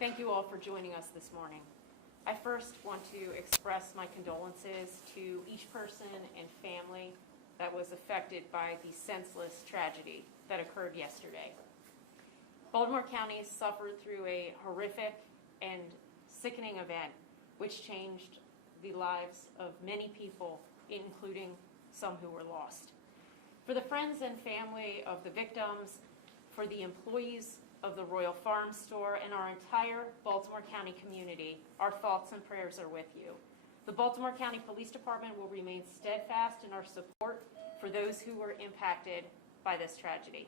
Thank you all for joining us this morning. I first want to express my condolences to each person and family that was affected by the senseless tragedy that occurred yesterday. Baltimore County suffered through a horrific and sickening event which changed the lives of many people, including some who were lost. For the friends and family of the victims, for the employees of the Royal Farm Store, and our entire Baltimore County community, our thoughts and prayers are with you. The Baltimore County Police Department will remain steadfast in our support for those who were impacted by this tragedy.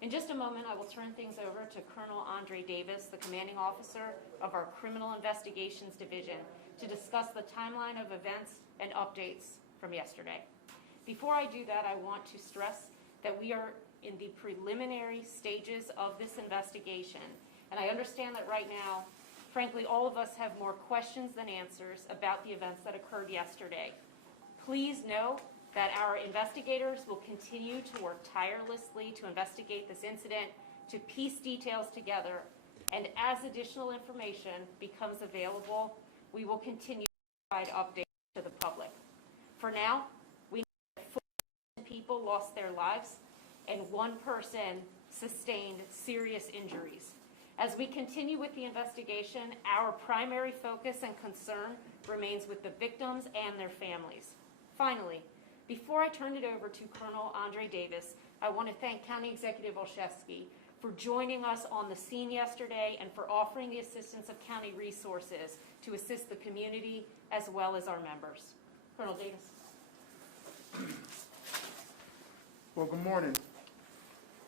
In just a moment, I will turn things over to Colonel Andre Davis, the commanding officer of our Criminal Investigations Division, to discuss the timeline of events and updates from yesterday. Before I do that, I want to stress that we are in the preliminary stages of this investigation, and I understand that right now, frankly, all of us have more questions than answers about the events that occurred yesterday. Please know that our investigators will continue to work tirelessly to investigate this incident, to piece details together, and as additional information becomes available, we will continue to provide updates to the public. For now, we know that 4 people lost their lives and 1 person sustained serious injuries. As we continue with the investigation, our primary focus and concern remains with the victims and their families. Finally, before I turn it over to Colonel Andre Davis, I want to thank County Executive Olszewski for joining us on the scene yesterday and for offering the assistance of county resources to assist the community as well as our members. Colonel Davis. Well, good morning.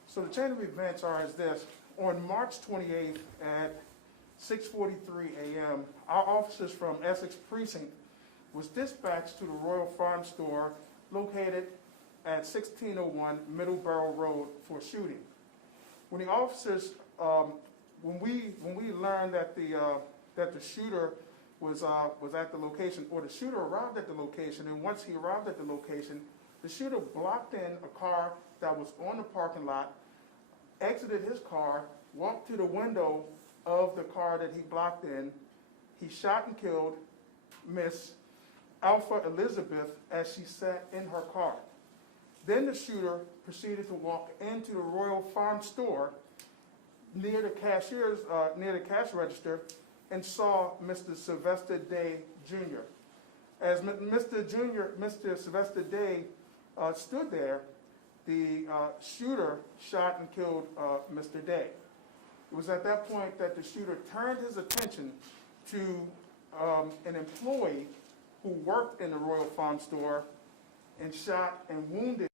So the chain of events are as this. On March 28th at 6:43 a.m., our officers from Essex Precinct was dispatched to the Royal Farm Store located at 1601 Middleborough Road for shooting. When the officers, when we learned that the shooter was at the location, or the shooter arrived at the location, and once he arrived at the location, the shooter blocked in a car that was on the parking lot, exited his car, walked to the window of the car that he blocked in. He shot and killed Miss Alpha Elizabeth as she sat in her car. Then the shooter proceeded to walk into the Royal Farm Store near the cash register and saw Mr. Sylvester Day Jr. As Mr. Sylvester Day stood there, the shooter shot and killed Mr. Day. It was at that point that the shooter turned his attention to an employee who worked in the Royal Farm Store and shot and wounded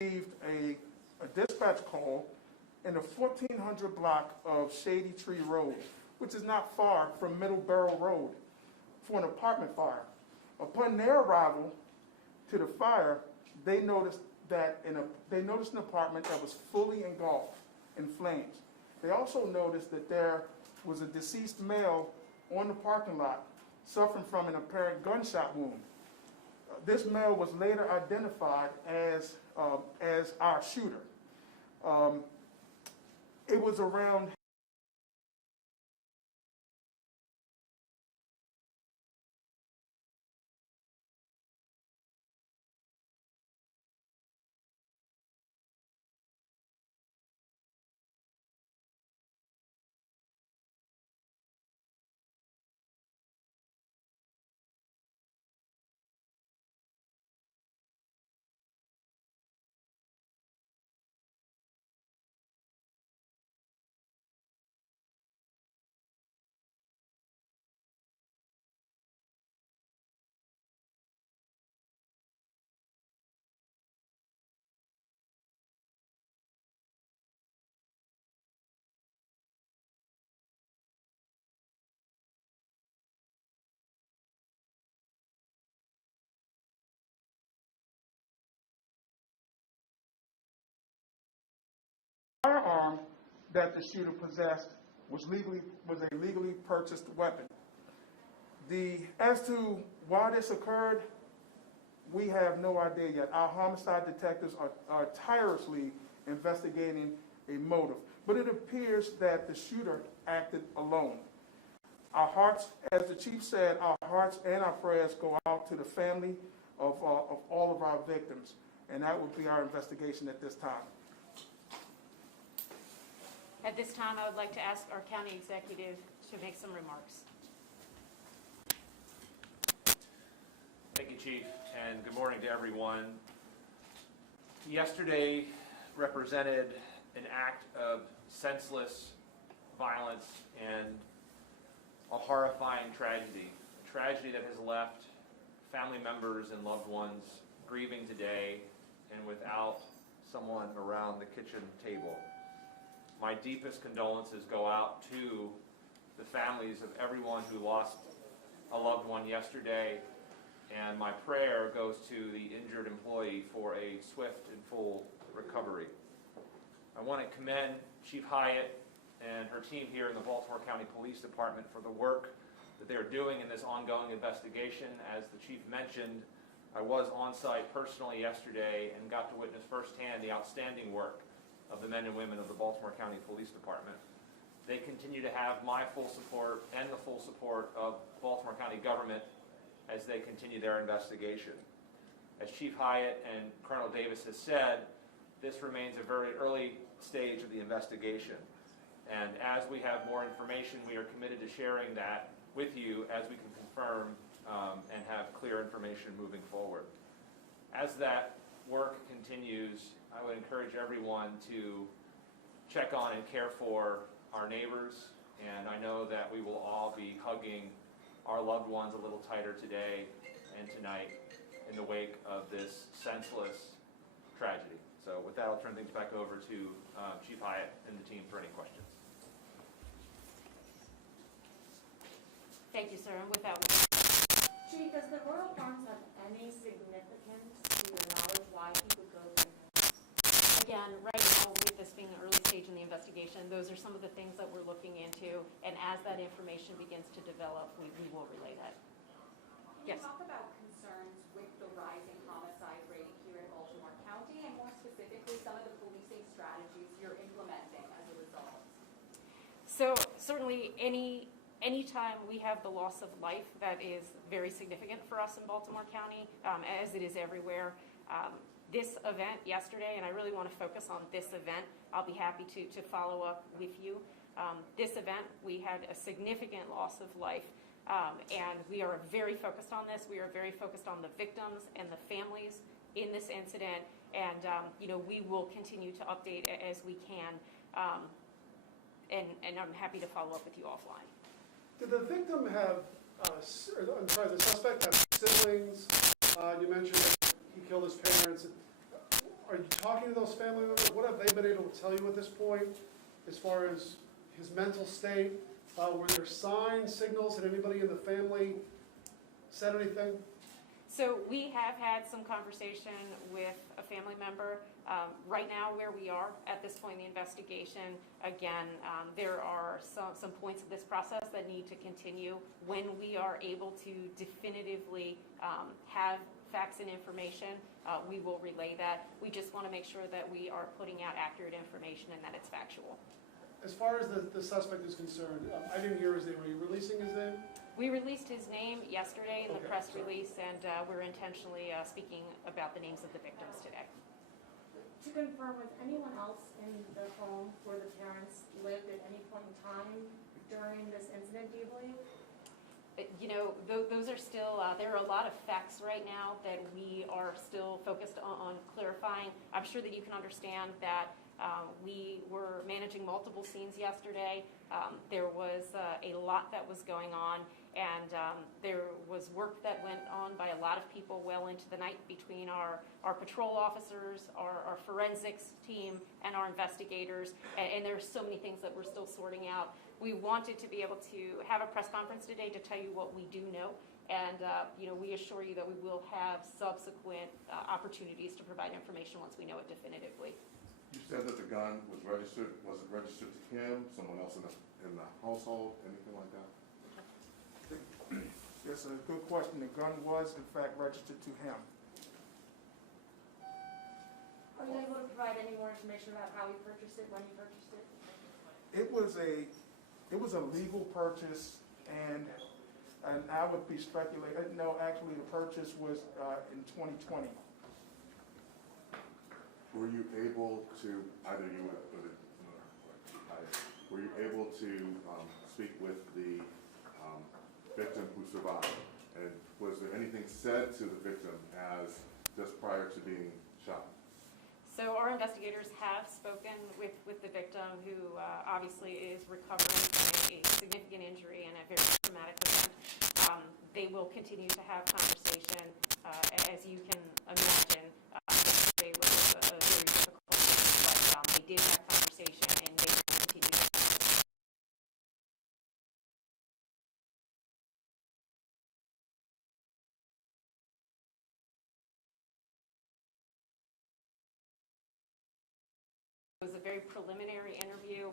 received a dispatch call in the 1400 block of Shady Tree Road, which is not far from Middleborough Road, for an apartment fire. Upon their arrival to the fire, they noticed an apartment that was fully engulfed in flames. They also noticed that there was a deceased male on the parking lot suffering from an apparent gunshot wound. This male was later identified as our shooter. It was around firearm that the shooter possessed was a legally purchased weapon. As to why this occurred, we have no idea yet. Our homicide detectives are tirelessly investigating a motive, but it appears that the shooter acted alone. Our hearts, as the chief said, our hearts and our prayers go out to the family of all of our victims, and that would be our investigation at this time. At this time, I would like to ask our county executive to make some remarks. Thank you, Chief, and good morning to everyone. Yesterday represented an act of senseless violence and a horrifying tragedy, a tragedy that has left family members and loved ones grieving today and without someone around the kitchen table. My deepest condolences go out to the families of everyone who lost a loved one yesterday, and my prayer goes to the injured employee for a swift and full recovery. I want to commend Chief Hyatt and her team here in the Baltimore County Police Department for the work that they're doing in this ongoing investigation. As the Chief mentioned, I was on site personally yesterday and got to witness firsthand the outstanding work of the men and women of the Baltimore County Police Department. They continue to have my full support and the full support of Baltimore County government as they continue their investigation. As Chief Hyatt and Colonel Davis has said, this remains a very early stage of the investigation. And as we have more information, we are committed to sharing that with you as we can confirm and have clear information moving forward. As that work continues, I would encourage everyone to check on and care for our neighbors, and I know that we will all be hugging our loved ones a little tighter today and tonight in the wake of this senseless tragedy. So with that, I'll turn things back over to Chief Hyatt and the team for any questions. Thank you, sir. And with that, Chief, does the rural farms have any significance to your knowledge why he would go there? again, right now, with this being an early stage in the investigation, those are some of the things that we're looking into. And as that information begins to develop, we will relay that. Can Yes. you talk about concerns with the rising homicide rate here in Baltimore County, and more specifically, some of the policing strategies you're implementing as a result? So certainly, anytime we have the loss of life, that is very significant for us in Baltimore County, as it is everywhere. This event yesterday, and I really want to focus on this event, I'll be happy to follow up with you. This event, we had a significant loss of life, and we are very focused on this. We are very focused on the victims and the families in this incident, and we will continue to update as we can, and I'm happy to follow up with you offline. Did the victim have, the suspect have siblings? You mentioned that he killed his parents. Are you talking to those family members? What have they been able to tell you at this point as far as his mental state? Were there signs, signals? Had anybody in the family said anything? So we have had some conversation with a family member. Right now, where we are at this point in the investigation, again, there are some points of this process that need to continue. When we are able to definitively have facts and information, we will relay that. We just want to make sure that we are putting out accurate information and that it's factual. As far as the suspect is concerned, I didn't hear his name. Are you releasing his name? We released his name yesterday in the Okay, press sorry. release, and we're intentionally speaking about the names of the victims today. To confirm, was anyone else in the home where the parents lived at any point in time during this incident, do you believe? Those are still, there are a lot of facts right now that we are still focused on clarifying. I'm sure that you can understand that we were managing multiple scenes yesterday. There was a lot that was going on, and there was work that went on by a lot of people well into the night between our patrol officers, our forensics team, and our investigators, and there are so many things that we're still sorting out. We wanted to be able to have a press conference today to tell you what we do know, and we assure you that we will have subsequent opportunities to provide information once we know it definitively. You said that the gun was registered. Was it registered to him, someone else in the household, anything like that? That's a good question. The gun was, in fact, registered to him. provide any more information about how you purchased it, when you purchased it? It was a legal purchase, and I would be speculating, no, actually the purchase was in 2020. Were you able to, either you were you able to speak with the victim who survived? And was there anything said to the victim as just prior to being shot? So our investigators have spoken with the victim, who obviously is recovering from a significant injury and a very traumatic event. They will continue to have conversation. As you can imagine, yesterday was a very difficult day, but they did have conversation, and they will continue to have. It was a very preliminary interview.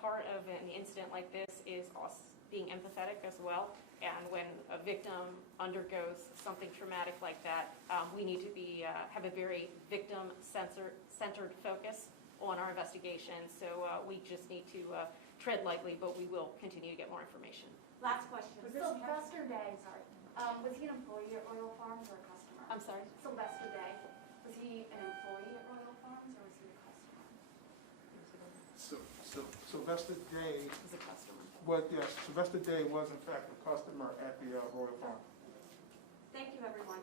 Part of an incident like this is us being empathetic as well. And when a victim undergoes something traumatic like that, we need to have a very victim-centered focus on our investigation. So we just need to tread lightly, but we will continue to get more information. Last question. Was this Sylvester Day, sorry, was he an employee at Royal Farms or a customer? I'm sorry? Sylvester Day, was he an employee at Royal Farms or was he a customer? So Sylvester Day, As a customer. yes, Sylvester Day was in fact a customer at the Royal Farm. Thank you, everyone.